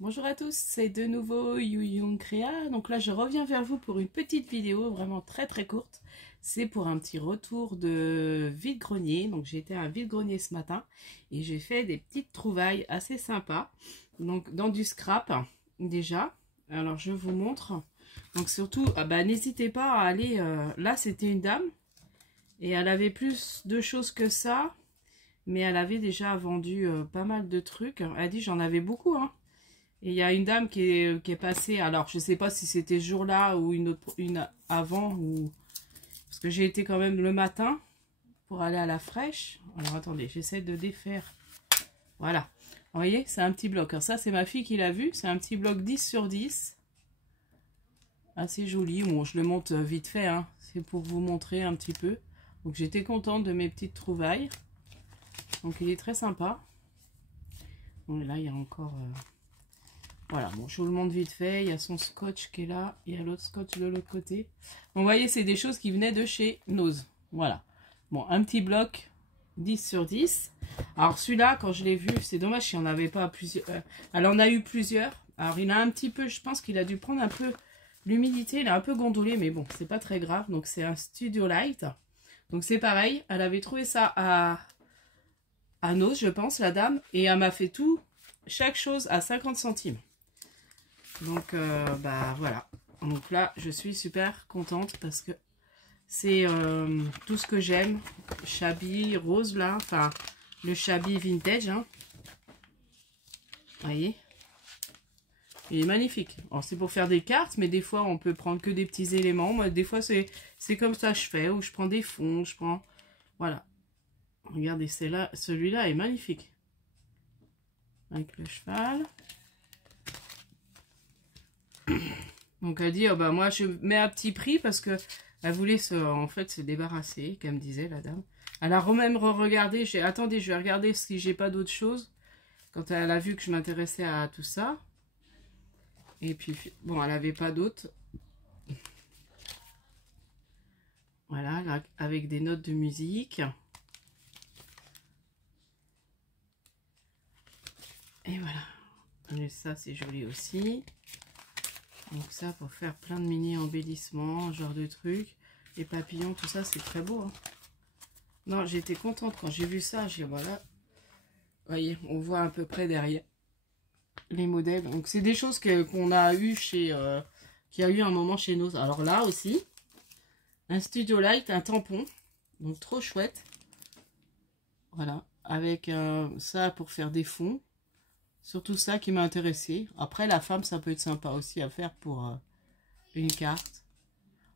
Bonjour à tous, c'est de nouveau Youyong Créa. Donc là, je reviens vers vous pour une petite vidéo vraiment très courte. C'est pour un petit retour de vide-grenier. Donc j'ai été à un vide-grenier ce matin et j'ai fait des petites trouvailles assez sympas. Donc dans du scrap déjà. Alors je vous montre. Donc surtout, n'hésitez pas à aller... là, c'était une dame et elle avait plus de choses que ça. Mais elle avait déjà vendu pas mal de trucs. Elle a dit j'en avais beaucoup, hein. Et il y a une dame qui est passée, alors je sais pas si c'était ce jour-là ou une avant, ou parce que j'ai été quand même le matin pour aller à la fraîche. Alors attendez, j'essaie de défaire. Voilà, vous voyez, c'est un petit bloc. Alors ça, c'est ma fille qui l'a vu, c'est un petit bloc 10/10. Assez joli, bon je le monte vite fait, hein. C'est pour vous montrer un petit peu. Donc j'étais contente de mes petites trouvailles. Donc il est très sympa. Bon, et là il y a encore... Voilà, bon, je vous le montre vite fait. Il y a son scotch qui est là. Il y a l'autre scotch de l'autre côté. Donc, vous voyez, c'est des choses qui venaient de chez Nose. Voilà. Bon, un petit bloc 10/10. Alors, celui-là, quand je l'ai vu, c'est dommage s'il n'y en avait pas plusieurs. Elle en a eu plusieurs. Alors, il a un petit peu, je pense qu'il a dû prendre un peu l'humidité. Il a un peu gondolé, mais bon, c'est pas très grave. Donc, c'est un Studio Light. Donc, c'est pareil. Elle avait trouvé ça à Nose, je pense, la dame. Et elle m'a fait tout, chaque chose à 50 centimes. Donc, voilà. Donc là, je suis super contente parce que c'est tout ce que j'aime. Shabby rose, là. Enfin, le shabby vintage. Hein. Vous voyez? Il est magnifique. Alors, c'est pour faire des cartes, mais des fois, on peut prendre que des petits éléments. Moi, des fois, c'est comme ça que je fais. Ou je prends des fonds, je prends... Voilà. Regardez, celui-là est magnifique. Avec le cheval. Donc elle dit, oh bah moi je mets à petit prix parce que elle voulait en fait se débarrasser, comme disait la dame. Elle a même regardé, attendez, je vais regarder si j'ai pas d'autres choses. Quand elle a vu que je m'intéressais à tout ça. Et puis, bon, elle avait pas d'autres. Voilà, là, avec des notes de musique. Et voilà. Et ça, c'est joli aussi. Donc ça, pour faire plein de mini embellissements, genre de trucs. Les papillons, tout ça, c'est très beau. Hein. Non, j'étais contente quand j'ai vu ça. J'ai voilà. Vous voyez, on voit à peu près derrière les modèles. Donc c'est des choses qu'on a eu chez... qu'il y a eu un moment chez nous. Alors là aussi, un Studio Light, un tampon. Donc trop chouette. Voilà. Avec ça pour faire des fonds. Surtout ça qui m'a intéressé. Après, la femme, ça peut être sympa aussi à faire pour une carte.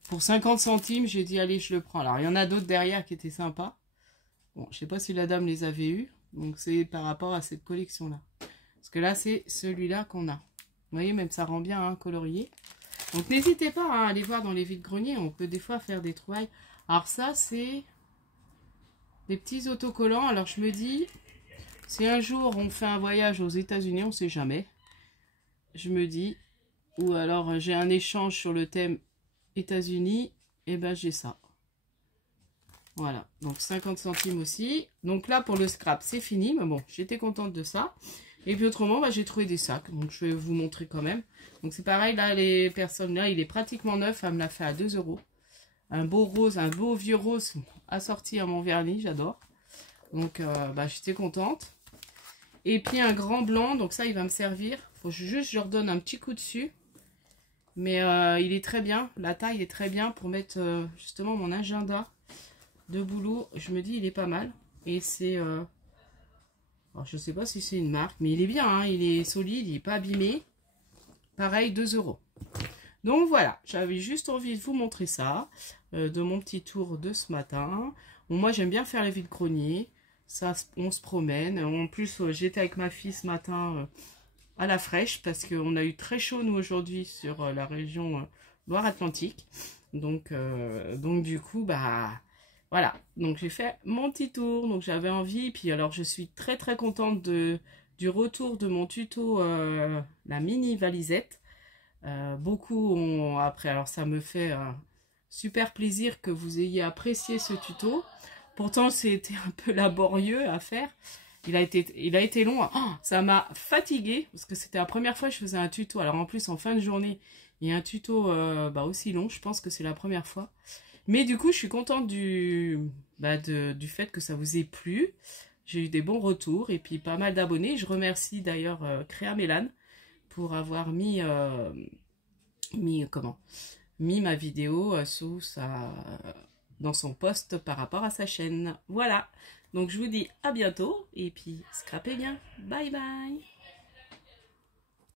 Pour 50 centimes, j'ai dit, allez, je le prends. Alors, il y en a d'autres derrière qui étaient sympas. Bon, je sais pas si la dame les avait eus. Donc, c'est par rapport à cette collection-là. Parce que là, c'est celui-là qu'on a. Vous voyez, même ça rend bien hein, colorié. Donc, n'hésitez pas hein, à aller voir dans les vides-greniers. On peut des fois faire des trouvailles. Alors, ça, c'est des petits autocollants. Alors, je me dis... Si un jour on fait un voyage aux États-Unis, on ne sait jamais. Je me dis, ou alors j'ai un échange sur le thème États-Unis, et ben j'ai ça. Voilà, donc 50 centimes aussi. Donc là pour le scrap, c'est fini, mais bon, j'étais contente de ça. Et puis autrement, j'ai trouvé des sacs, donc je vais vous montrer quand même. Donc c'est pareil, là les personnes, là il est pratiquement neuf, elle me l'a fait à 2 €. Un beau rose, un beau vieux rose assorti à mon vernis, j'adore. Donc j'étais contente. Et puis un grand blanc, donc ça il va me servir. Faut juste je leur donne un petit coup dessus. Mais il est très bien, la taille est très bien pour mettre justement mon agenda de boulot. Je me dis il est pas mal. Et c'est... je sais pas si c'est une marque, mais il est bien, hein, il est solide, il n'est pas abîmé. Pareil, 2 €. Donc voilà, j'avais juste envie de vous montrer ça, de mon petit tour de ce matin. Bon, moi j'aime bien faire les vides-greniers. Ça, on se promène. En plus, j'étais avec ma fille ce matin à la fraîche parce qu'on a eu très chaud, nous, aujourd'hui, sur la région Loire-Atlantique. Donc, du coup, voilà. Donc, j'ai fait mon petit tour. Donc, j'avais envie. Puis, alors, je suis très contente du retour de mon tuto, la mini valisette. Beaucoup ont après. Alors, ça me fait super plaisir que vous ayez apprécié ce tuto. Pourtant, c'était un peu laborieux à faire. Il a été long. Oh, ça m'a fatiguée parce que c'était la première fois que je faisais un tuto. Alors en plus, en fin de journée, il y a un tuto aussi long. Je pense que c'est la première fois. Mais du coup, je suis contente du fait que ça vous ait plu. J'ai eu des bons retours et puis pas mal d'abonnés. Je remercie d'ailleurs Créa Mélane pour avoir mis ma vidéo dans son post par rapport à sa chaîne. Voilà. Donc je vous dis à bientôt et puis scrapez bien. Bye bye.